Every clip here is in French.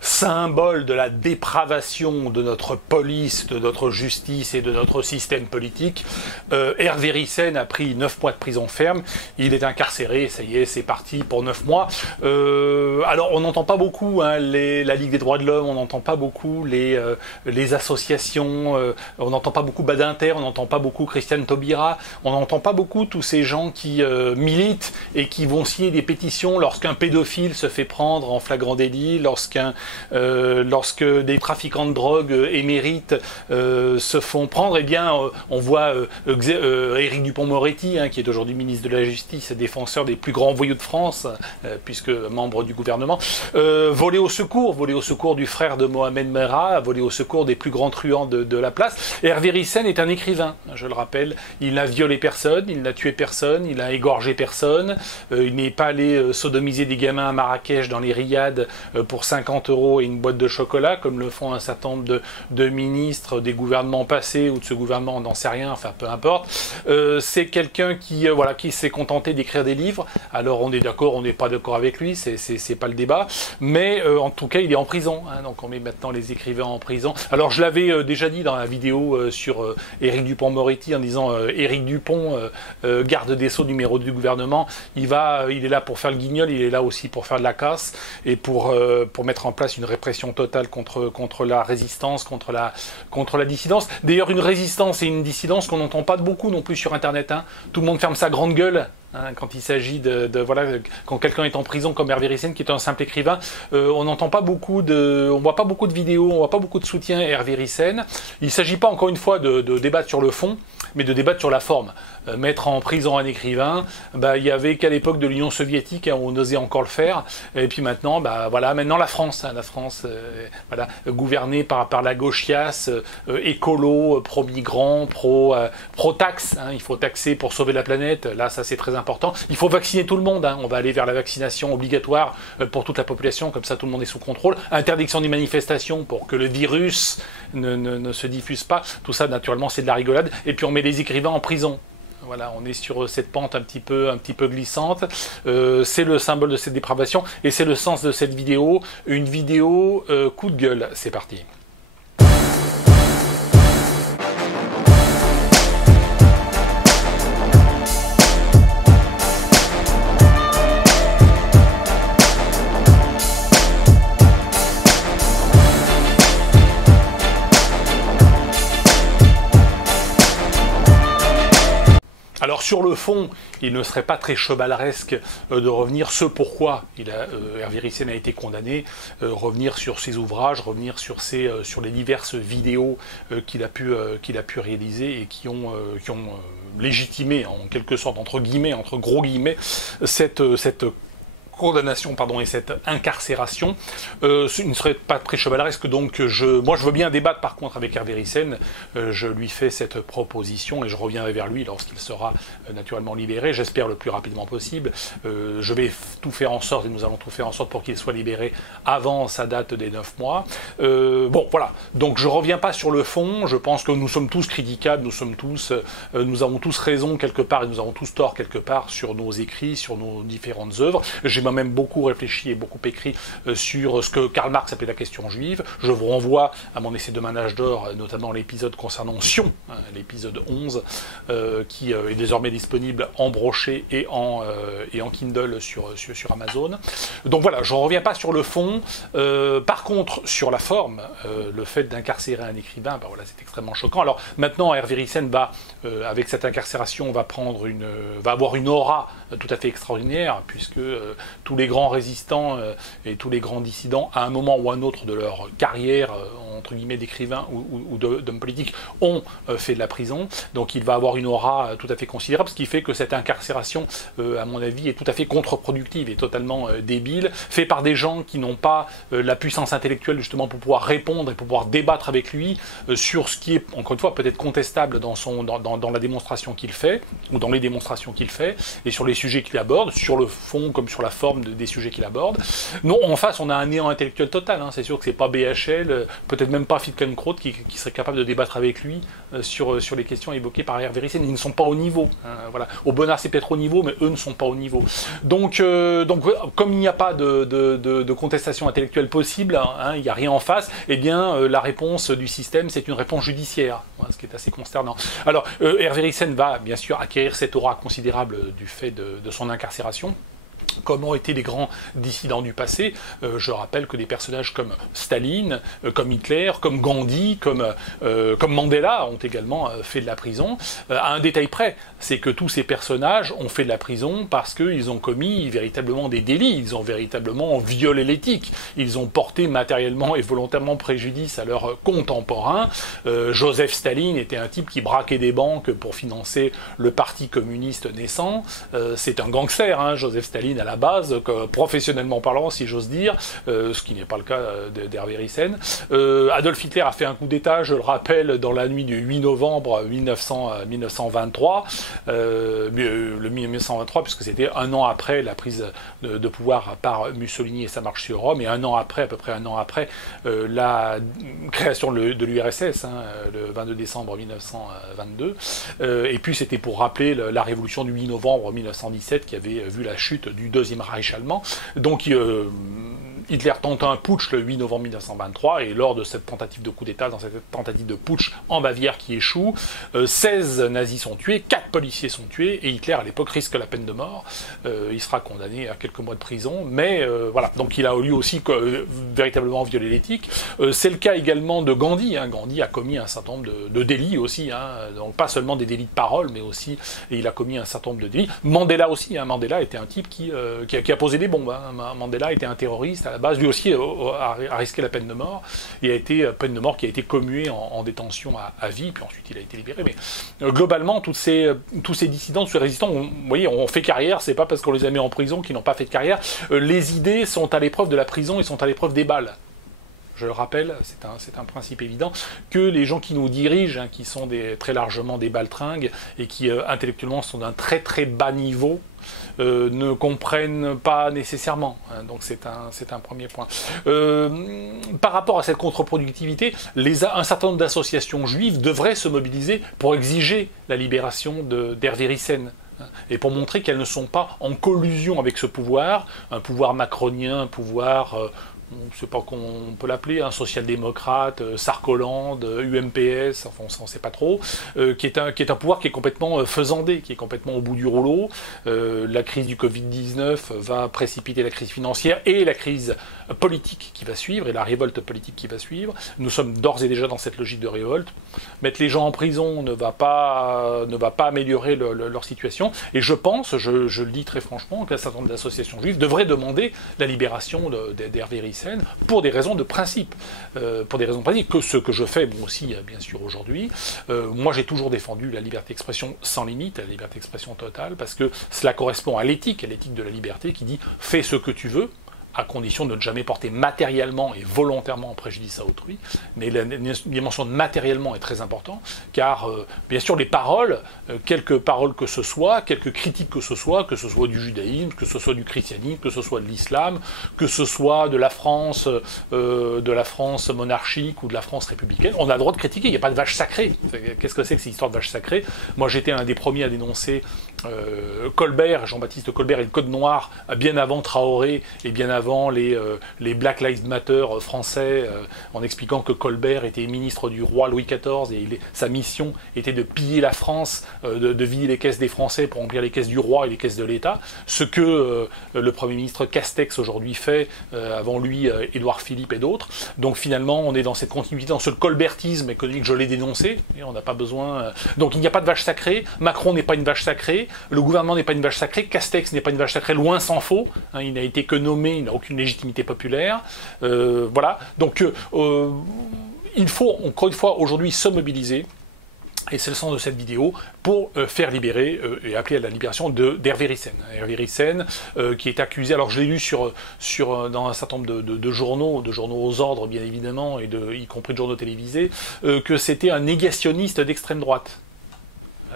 symbole de la dépravation de notre police, de notre justice et de notre système politique. Hervé Ryssen a pris 9 mois de prison ferme. Il est incarcéré, ça y est, c'est parti pour 9 mois. Alors, on n'entend pas beaucoup la Ligue des droits de l'homme, on n'entend pas beaucoup les associations, on n'entend pas beaucoup Badinter, on n'entend pas beaucoup Christiane Taubira, on n'entend pas beaucoup tous ces gens qui militent et qui vont signer des pétitions lorsqu'un pédophile se fait prendre en flagrant délit, lorsque des trafiquants de drogue émérites se font prendre. Eh bien, on voit Éric Dupond-Moretti, qui est aujourd'hui ministre de la Justice et défenseur des plus grands voyous de France, puisque membre du gouvernement, voler au secours du frère de Mohamed Merah, voler au secours des plus grands truands de la place. Et Hervé Ryssen est un écrivain, je le rappelle. Il n'a violé personne, il n'a tué personne, il n'a égorgé personne, il n'est pas allé sodomiser des gamins à Marrakech dans les riades pour 50 € et une boîte de chocolat, comme le font un certain nombre de ministres des gouvernements passés ou de ce gouvernement, on n'en sait rien, enfin peu importe. C'est quelqu'un qui s'est contenté d'écrire des livres. Alors on est d'accord, on n'est pas d'accord avec lui, c'est pas le débat, mais en tout cas il est en prison, donc on met maintenant les écrivains en prison. Alors je l'avais déjà dit dans la vidéo sur Éric Dupond-Moretti en disant Éric Dupond, garde des Sceaux numéro 2 du gouvernement, il est là pour faire le guignol, il est là aussi pour faire de la casse et pour mettre en place une répression totale contre la résistance, contre la dissidence. D'ailleurs une résistance et une dissidence qu'on n'entend pas beaucoup non plus sur internet, tout le monde ferme sa grande gueule. Quand il s'agit quand quelqu'un est en prison comme Hervé Ryssen, qui est un simple écrivain, on voit pas beaucoup de vidéos, on voit pas beaucoup de soutien à Hervé Ryssen. Il ne s'agit pas encore une fois de débattre sur le fond, mais de débattre sur la forme. Mettre en prison un écrivain, il y avait qu'à l'époque de l'Union soviétique, on osait encore le faire, et puis maintenant, maintenant la France, gouvernée par la gauchiasse, écolo, pro-migrants, pro-taxe, il faut taxer pour sauver la planète, là ça c'est très important. Il faut vacciner tout le monde, on va aller vers la vaccination obligatoire pour toute la population, comme ça tout le monde est sous contrôle. Interdiction des manifestations pour que le virus ne se diffuse pas. Tout ça naturellement c'est de la rigolade. Et puis on met les écrivains en prison. Voilà, on est sur cette pente un petit peu glissante. C'est le symbole de cette dépravation et c'est le sens de cette vidéo. Une vidéo coup de gueule. C'est parti. Alors sur le fond, il ne serait pas très chevaleresque de revenir ce pourquoi Hervé Ryssen a été condamné, revenir sur ses ouvrages, revenir sur les diverses vidéos qu'il a pu réaliser et qui ont légitimé en quelque sorte, entre gros guillemets, cette condamnation et cette incarcération. Il ne serait pas très chevaleresque, donc moi je veux bien débattre par contre avec Hervé Ryssen. Je lui fais cette proposition et je reviendrai vers lui lorsqu'il sera naturellement libéré, j'espère le plus rapidement possible. Je vais tout faire en sorte, et nous allons tout faire en sorte pour qu'il soit libéré avant sa date des 9 mois. Bon voilà, donc je reviens pas sur le fond, je pense que nous sommes tous critiquables, nous avons tous raison quelque part et nous avons tous tort quelque part sur nos écrits, sur nos différentes œuvres. J'ai même beaucoup réfléchi et beaucoup écrit sur ce que Karl Marx appelait la question juive. Je vous renvoie à mon essai de Manage d'or, notamment l'épisode concernant Sion, l'épisode 11, qui est désormais disponible en brochet et en Kindle sur Amazon. Donc voilà, je ne reviens pas sur le fond. Par contre, sur la forme, le fait d'incarcérer un écrivain, c'est extrêmement choquant. Alors maintenant, Hervé Ryssen avec cette incarcération, va avoir une aura tout à fait extraordinaire, puisque tous les grands résistants et tous les grands dissidents, à un moment ou à un autre de leur carrière, entre guillemets, d'écrivain ou d'homme politique, ont fait de la prison. Donc il va avoir une aura tout à fait considérable, ce qui fait que cette incarcération, à mon avis, est tout à fait contre-productive et totalement débile, fait par des gens qui n'ont pas la puissance intellectuelle justement pour pouvoir répondre et pour pouvoir débattre avec lui sur ce qui est, encore une fois, peut-être contestable dans la démonstration qu'il fait, ou dans les démonstrations qu'il fait, et sur les sujets qu'il aborde, sur le fond comme sur la forme des sujets qu'il aborde. Non, en face, on a un néant intellectuel total. Hein. C'est sûr que c'est pas BHL, peut-être même pas Finkielkraut qui serait capable de débattre avec lui sur les questions évoquées par Hervé Ryssen. Ils ne sont pas au niveau. Hein, voilà. Aubenas c'est peut-être au niveau, mais eux ne sont pas au niveau. Donc comme il n'y a pas de contestation intellectuelle possible, hein, il n'y a rien en face, eh bien la réponse du système, c'est une réponse judiciaire, hein, ce qui est assez consternant. Alors Hervé Ryssen va bien sûr acquérir cette aura considérable du fait de son incarcération. Comme ont été les grands dissidents du passé. Je rappelle que des personnages comme Staline, comme Hitler, comme Gandhi, comme Mandela ont également fait de la prison. À un détail près, c'est que tous ces personnages ont fait de la prison parce qu'ils ont commis véritablement des délits, ils ont véritablement violé l'éthique, ils ont porté matériellement et volontairement préjudice à leurs contemporains. Joseph Staline était un type qui braquait des banques pour financer le parti communiste naissant. C'est un gangster, hein, Joseph Staline à la base, professionnellement parlant, si j'ose dire, ce qui n'est pas le cas d'Hervé Ryssen. Adolf Hitler a fait un coup d'État, je le rappelle, dans la nuit du 8 novembre 1923, le 1923, puisque c'était un an après la prise de pouvoir par Mussolini et sa marche sur Rome, et un an après, à peu près un an après, la création de l'URSS, hein, le 22 décembre 1922, et puis c'était pour rappeler la révolution du 8 novembre 1917 qui avait vu la chute du Deuxième Reich allemand. Donc Hitler tente un putsch le 8 novembre 1923, et lors de cette tentative de coup d'État, dans cette tentative de putsch en Bavière qui échoue, 16 nazis sont tués, 4 policiers sont tués, et Hitler à l'époque risque la peine de mort. Il sera condamné à quelques mois de prison, mais voilà, donc il a lui aussi véritablement violé l'éthique. C'est le cas également de Gandhi, hein. Gandhi a commis un certain nombre de délits aussi, hein. Donc pas seulement des délits de parole, mais aussi, et il a commis un certain nombre de délits. Mandela aussi, hein. Mandela était un type qui a posé des bombes, hein. Mandela était un terroriste à la base, lui aussi a risqué la peine de mort, et a été peine de mort qui a été commuée en détention à vie, puis ensuite il a été libéré. Mais globalement, tous ces dissidents, tous ces résistants, vous voyez, ont fait carrière. C'est pas parce qu'on les a mis en prison qu'ils n'ont pas fait de carrière. Les idées sont à l'épreuve de la prison et sont à l'épreuve des balles. Je le rappelle, c'est un principe évident, que les gens qui nous dirigent, hein, qui sont très largement des baltringues, et qui intellectuellement sont d'un très très bas niveau, ne comprennent pas nécessairement. Hein, donc c'est un premier point. Par rapport à cette contre-productivité, un certain nombre d'associations juives devraient se mobiliser pour exiger la libération d'Hervé Ryssen, et pour montrer qu'elles ne sont pas en collusion avec ce pouvoir, un pouvoir macronien, un pouvoir... on ne sait pas qu'on peut l'appeler, un social-démocrate, Sarkoland, UMPS, enfin on ne sait pas trop, qui est un pouvoir qui est complètement faisandé, qui est complètement au bout du rouleau. La crise du Covid-19 va précipiter la crise financière et la crise politique qui va suivre, et la révolte politique qui va suivre. Nous sommes d'ores et déjà dans cette logique de révolte. Mettre les gens en prison ne va pas améliorer leur situation, et je pense, je le dis très franchement, qu'un certain nombre d'associations juives devraient demander la libération d'Hervé Ryssen pour des raisons de principe. Que ce que je fais, moi aussi, bien sûr, aujourd'hui. Moi, j'ai toujours défendu la liberté d'expression sans limite, la liberté d'expression totale, parce que cela correspond à l'éthique de la liberté qui dit « fais ce que tu veux », à condition de ne jamais porter matériellement et volontairement en préjudice à autrui. Mais la dimension de matériellement est très importante, car bien sûr les paroles, quelques paroles que ce soit, quelques critiques que ce soit du judaïsme, que ce soit du christianisme, que ce soit de l'islam, que ce soit de la France monarchique ou de la France républicaine, on a le droit de critiquer, il n'y a pas de vache sacrée. Qu'est-ce que c'est que cette histoire de vache sacrée? Moi j'étais un des premiers à dénoncer Colbert, Jean-Baptiste Colbert et le Code Noir, bien avant Traoré et bien avant les Black Lives Matter français, en expliquant que Colbert était ministre du roi Louis XIV et sa mission était de piller la France, de vider les caisses des Français pour remplir les caisses du roi et les caisses de l'État, ce que le Premier ministre Castex aujourd'hui fait, avant lui Édouard Philippe et d'autres. Donc finalement on est dans cette continuité, dans ce colbertisme économique, je l'ai dénoncé, et on n'a pas besoin... Donc il n'y a pas de vache sacrée, Macron n'est pas une vache sacrée, le gouvernement n'est pas une vache sacrée, Castex n'est pas une vache sacrée, loin s'en faut, hein, il n'a été que nommé, il n'a aucune légitimité populaire, voilà, donc il faut encore une fois aujourd'hui se mobiliser, et c'est le sens de cette vidéo, pour faire libérer et appeler à la libération d'Hervé Ryssen. Hervé Ryssen, qui est accusé, alors je l'ai lu dans un certain nombre de journaux aux ordres bien évidemment, y compris de journaux télévisés, que c'était un négationniste d'extrême droite.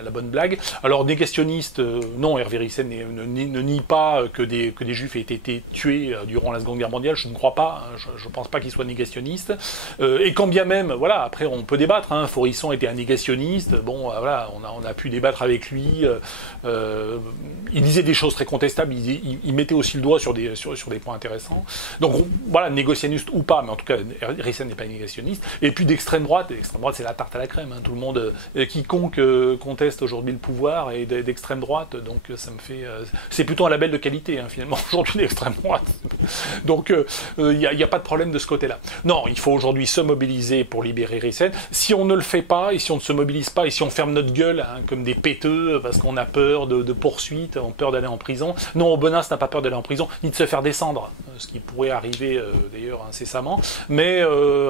la bonne blague. Alors négationniste, non, Hervé Ryssen ne nie pas que des juifs aient été tués durant la Seconde Guerre mondiale, je ne crois pas, hein, je ne pense pas qu'il soit négationniste. Et quand bien même, voilà, après on peut débattre, hein, Faurisson était un négationniste, bon voilà, on a pu débattre avec lui, il disait des choses très contestables, il mettait aussi le doigt sur des points intéressants. Donc voilà, négationniste ou pas, mais en tout cas Ryssen n'est pas négationniste. Et puis d'extrême droite c'est la tarte à la crème, hein, tout le monde, quiconque conteste aujourd'hui le pouvoir et d'extrême droite, donc ça me fait... c'est plutôt un label de qualité, hein, finalement, aujourd'hui, d'extrême droite. Donc il n'y a pas de problème de ce côté-là. Non, il faut aujourd'hui se mobiliser pour libérer Ryssen. Si on ne le fait pas, et si on ne se mobilise pas, et si on ferme notre gueule, hein, comme des péteux, parce qu'on a peur de poursuites, on a peur d'aller en prison. Non, Aubenas n'a pas peur d'aller en prison, ni de se faire descendre, ce qui pourrait arriver d'ailleurs incessamment, mais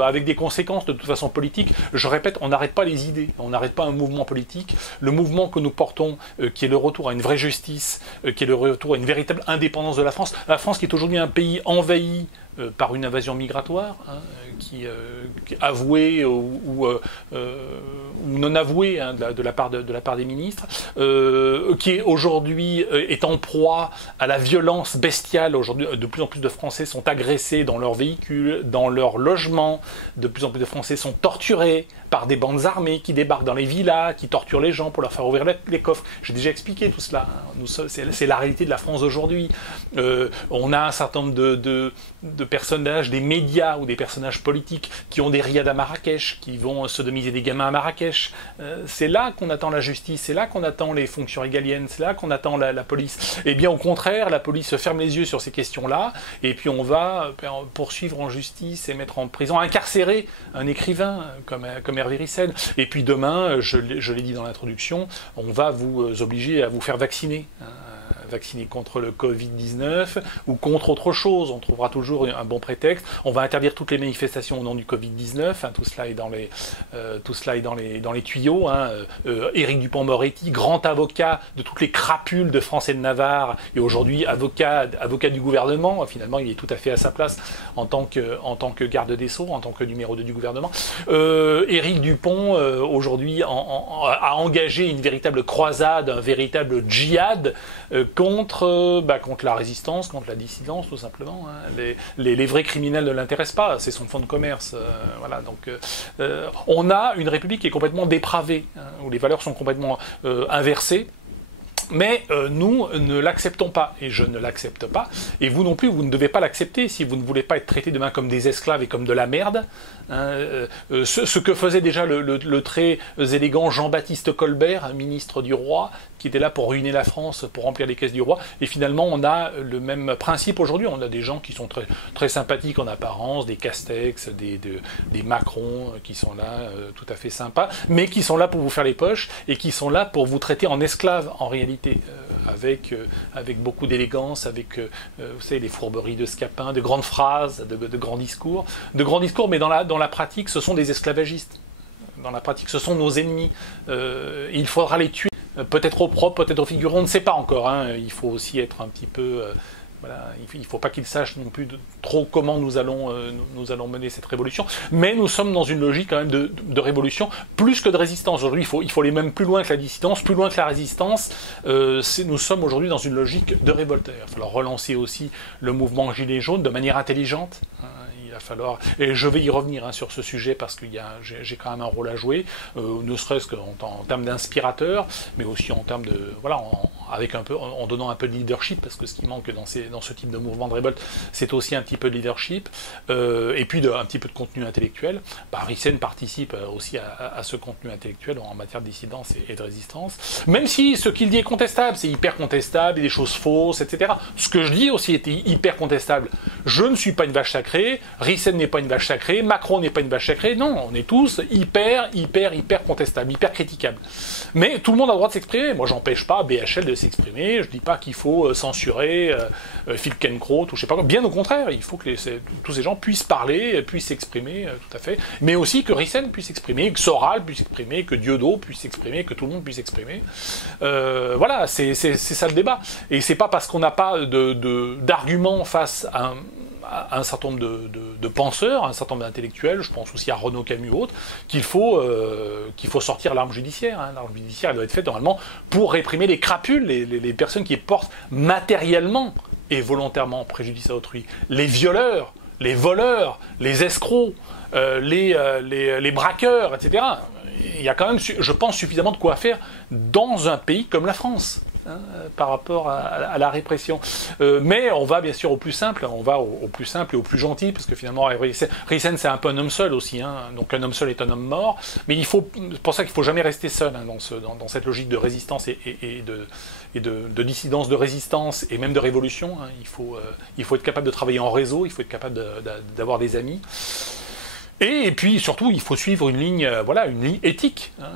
avec des conséquences de toute façon politiques. Je répète, on n'arrête pas les idées, on n'arrête pas un mouvement politique. Le mouvement que nous portons, qui est le retour à une vraie justice, qui est le retour à une véritable indépendance de la France qui est aujourd'hui un pays envahi par une invasion migratoire, hein, qui avouée ou non avouée, hein, de la part des ministres, qui aujourd'hui est en proie à la violence bestiale. Aujourd'hui, de plus en plus de Français sont agressés dans leurs véhicules, dans leurs logements. De plus en plus de Français sont torturés par des bandes armées qui débarquent dans les villas, qui torturent les gens pour leur faire ouvrir les coffres. J'ai déjà expliqué tout cela. C'est la réalité de la France d'aujourd'hui. On a un certain nombre de personnages, des médias ou des personnages politiques qui ont des riads à Marrakech, qui vont sodomiser des gamins à Marrakech. C'est là qu'on attend la justice, c'est là qu'on attend les fonctions régaliennes, c'est là qu'on attend la police. Eh bien au contraire, la police ferme les yeux sur ces questions-là, et puis on va poursuivre en justice et mettre en prison, incarcérer un écrivain comme Hervé Ryssen. Et puis demain, je l'ai dit dans l'introduction, on va vous obliger à vous faire vacciner. Vacciner contre le Covid-19 ou contre autre chose, on trouvera toujours un bon prétexte. On va interdire toutes les manifestations au nom du Covid-19, hein, tout cela est dans les tuyaux. Hein. Éric Dupond-Moretti, grand avocat de toutes les crapules de Français de Navarre et aujourd'hui avocat du gouvernement, finalement il est tout à fait à sa place en tant que garde des Sceaux, en tant que numéro 2 du gouvernement. Éric Dupond aujourd'hui a engagé une véritable croisade, un véritable djihad contre la résistance, contre la dissidence, tout simplement. Hein. Les vrais criminels ne l'intéressent pas, c'est son fonds de commerce. Voilà, donc on a une République qui est complètement dépravée, hein, où les valeurs sont complètement inversées. Mais nous ne l'acceptons pas, et je ne l'accepte pas, et vous non plus, vous ne devez pas l'accepter si vous ne voulez pas être traités demain comme des esclaves et comme de la merde. Hein, ce que faisait déjà le très élégant Jean-Baptiste Colbert, un ministre du roi, qui était là pour ruiner la France, pour remplir les caisses du roi, et finalement on a le même principe aujourd'hui, on a des gens qui sont très, très sympathiques en apparence, des Castex, des Macron, qui sont là, tout à fait sympas, mais qui sont là pour vous faire les poches, et qui sont là pour vous traiter en esclaves, en réalité. Avec beaucoup d'élégance, avec vous savez, les fourberies de Scapin, de grandes phrases, de grands discours, mais dans la pratique, ce sont des esclavagistes. Dans la pratique, ce sont nos ennemis. Il faudra les tuer, peut-être au propre, peut-être au figurant, on ne sait pas encore. Hein. Il faut aussi être un petit peu... Voilà, il ne faut pas qu'ils sachent non plus trop comment nous allons mener cette révolution, mais nous sommes dans une logique quand même de révolution, plus que de résistance. Aujourd'hui, il faut aller même plus loin que la dissidence, plus loin que la résistance. Nous sommes aujourd'hui dans une logique de révolte. Il va falloir relancer aussi le mouvement Gilets jaunes de manière intelligente. Il va falloir, et je vais y revenir sur ce sujet parce que j'ai quand même un rôle à jouer, ne serait-ce qu'en termes d'inspirateur, mais aussi en termes de en donnant un peu de leadership, parce que ce qui manque dans ce type de mouvement de révolte, c'est aussi un petit peu de leadership, et puis un petit peu de contenu intellectuel. Ryssen participe aussi à ce contenu intellectuel en matière de dissidence et de résistance, même si ce qu'il dit est contestable, c'est hyper contestable, il y a des choses fausses, etc. Ce que je dis aussi est hyper contestable. Je ne suis pas une vache sacrée, Ryssen n'est pas une vache sacrée, Macron n'est pas une vache sacrée, non, on est tous hyper contestables, hyper critiquables. Mais tout le monde a le droit de s'exprimer. Moi, j'empêche pas BHL de s'exprimer, je dis pas qu'il faut censurer Filkenkraut ou je sais pas quoi. Bien au contraire, il faut que tous ces gens puissent parler, puissent s'exprimer, tout à fait. Mais aussi que Ryssen puisse s'exprimer, que Soral puisse s'exprimer, que Diodo puisse s'exprimer, que tout le monde puisse s'exprimer. Voilà, c'est ça le débat. Et c'est pas parce qu'on n'a pas d'arguments face à à un certain nombre de penseurs, à un certain nombre d'intellectuels, je pense aussi à Renaud Camus ou autres, qu'il faut sortir l'arme judiciaire. Hein. L'arme judiciaire elle doit être faite normalement pour réprimer les crapules, les personnes qui portent matériellement et volontairement préjudice à autrui, les violeurs, les voleurs, les escrocs, les braqueurs, etc. Il y a quand même, je pense, suffisamment de quoi faire dans un pays comme la France. Hein, par rapport à la répression. Mais on va bien sûr au plus simple, on va au plus simple et au plus gentil, parce que finalement, Rissen, c'est un peu un homme seul aussi, hein, donc un homme seul est un homme mort, mais c'est pour ça qu'il ne faut jamais rester seul hein, dans cette logique de résistance et de dissidence, de résistance, et même de révolution. Hein. Il faut être capable de travailler en réseau, il faut être capable d'avoir des amis. Et puis surtout, il faut suivre une ligne éthique. Hein.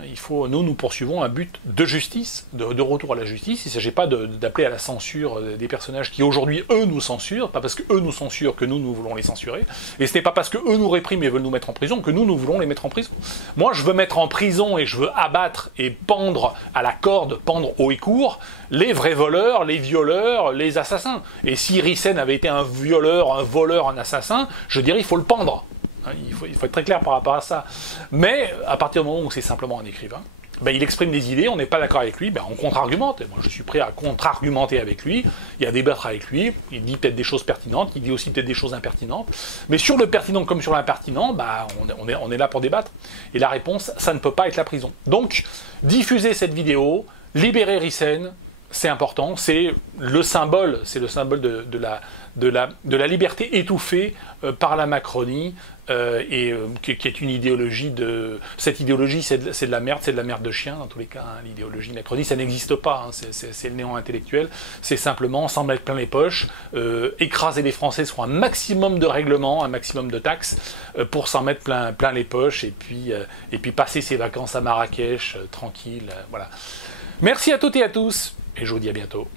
Nous poursuivons un but de justice, de retour à la justice. Il ne s'agit pas d'appeler à la censure des personnages qui aujourd'hui, eux, nous censurent. Pas parce qu'eux nous censurent que nous voulons les censurer. Et ce n'est pas parce qu'eux nous répriment et veulent nous mettre en prison que nous voulons les mettre en prison. Moi, je veux mettre en prison et je veux abattre et pendre à la corde, pendre haut et court, les vrais voleurs, les violeurs, les assassins. Et si Rissen avait été un violeur, un voleur, un assassin, je dirais il faut le pendre. Il faut être très clair par rapport à ça. Mais à partir du moment où c'est simplement un écrivain, il exprime des idées, on n'est pas d'accord avec lui, on contre-argumente. Moi, je suis prêt à contre-argumenter avec lui, et à débattre avec lui. Il dit peut-être des choses pertinentes, il dit aussi peut-être des choses impertinentes. Mais sur le pertinent comme sur l'impertinent, on est là pour débattre. Et la réponse, ça ne peut pas être la prison. Donc, diffusez cette vidéo, libérez Rissen, c'est important, c'est le symbole de la liberté étouffée par la Macronie, qui est une idéologie cette idéologie, c'est de la merde de chien, dans tous les cas. Hein, l'idéologie Macronie, ça n'existe pas, hein, c'est le néant intellectuel, c'est simplement s'en mettre plein les poches, écraser les Français sur un maximum de règlements, un maximum de taxes, pour s'en mettre plein les poches, et puis passer ses vacances à Marrakech, tranquille, voilà. Merci à toutes et à tous, et je vous dis à bientôt.